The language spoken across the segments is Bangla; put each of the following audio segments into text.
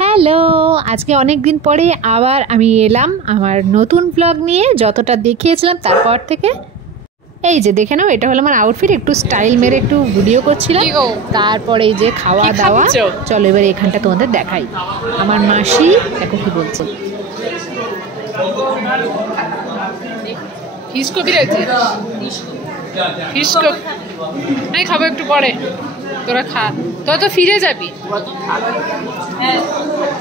হ্যালো, আজকে অনেক দিন পরে আবার আমি এলাম আমার নতুন ব্লগ নিয়ে। যতটা দেখিয়েছিলাম তারপর থেকে এই যে দেখে নাও, এটা হলো আমার আউটফিট। একটু স্টাইল মেরে একটু ভিডিও করছিলাম। তারপরে এই যে খাওয়া দাওয়া, চলো এবার এখানটা তোমাদের দেখাই। আমার মাসি দেখো কি বলছে। আমি খাবো একটু পরে, তোরা খা। তোরা তো ফিরে যাবি,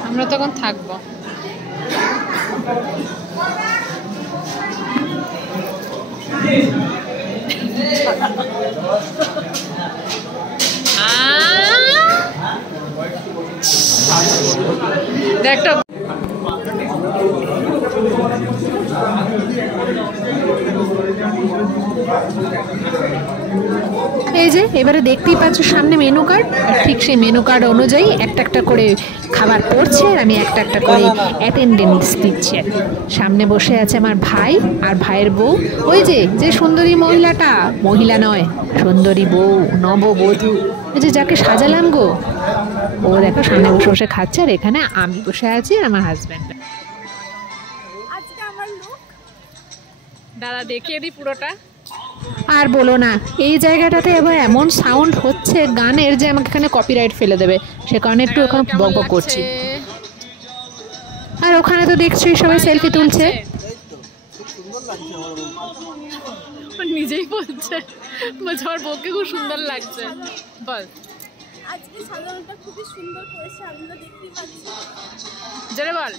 আমরা তখন থাকবো। দেখটা এই যে এবারে দেখতেই পাচ্ছ সামনে মেনু কার্ড, ঠিক সেই মেনু কার্ড অনুযায়ী একটা একটা করে খাবার পড়ছে আর আমি একটা একটা করে অ্যাটেন্ডেন্স দিচ্ছি। সামনে বসে আছে আমার ভাই আর ভাইয়ের বউ। ওই যে যে সুন্দরী মহিলাটা, মহিলা নয় সুন্দরী বউ, নববধূ, ওই যে যাকে সাজালাম গো, ও দেখো সামনে বসে বসে খাচ্ছে। আর এখানে আমি বসে আছি আর আমার হাজব্যান্ড। দাদা দেখিয়ে দিই পুরোটা। আর বলো না, এই জায়গাটাতে এবার এমন সাউন্ড হচ্ছে গানের যে আমাকে এখানে কপিরাইট ফেলে দেবে, সে কারণে একটু ওখানে বকবক করছি। আর ওখানে তো দেখছোই সবাই সেলফি তুলছে। নিজেই বলছে, বলছে আমার বউকে খুব সুন্দর লাগছে। বল, আজকে সাজানোটা খুবই সুন্দর করেছে, আমরা দেখতে পাচ্ছি। জোরে বল,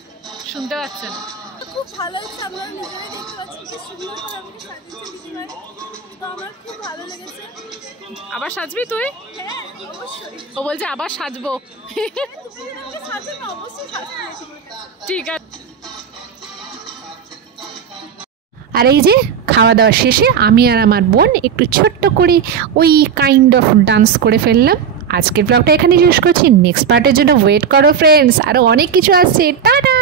শুনতে পাচ্ছেন? খুব ভালো লাগছে, আমরা নিজেরাই দেখতে পাচ্ছি কি সুন্দর করে আমাকে সাজিয়েছে দিদিভাই। তো আমার খুব ভালো লেগেছে। আবার সাজবি তুই? হ্যাঁ অবশ্যই। ও বলছে আবার সাজবো। তুমি আমাকে সাজানো, অবশ্যই সাজানো। ঠিক আছে। আর এই যে খাওয়া দাওয়া শেষে আমি আর আমার বোন একটু ছোট্ট করে ওই কাইন্ড অফ ডান্স করে ফেললাম। আজকের ব্লগটা এখানেই শেষ করছি। নেক্সট পার্টের জন্য ওয়েট করো ফ্রেন্ডস, আরও অনেক কিছু আসছে। টাটা।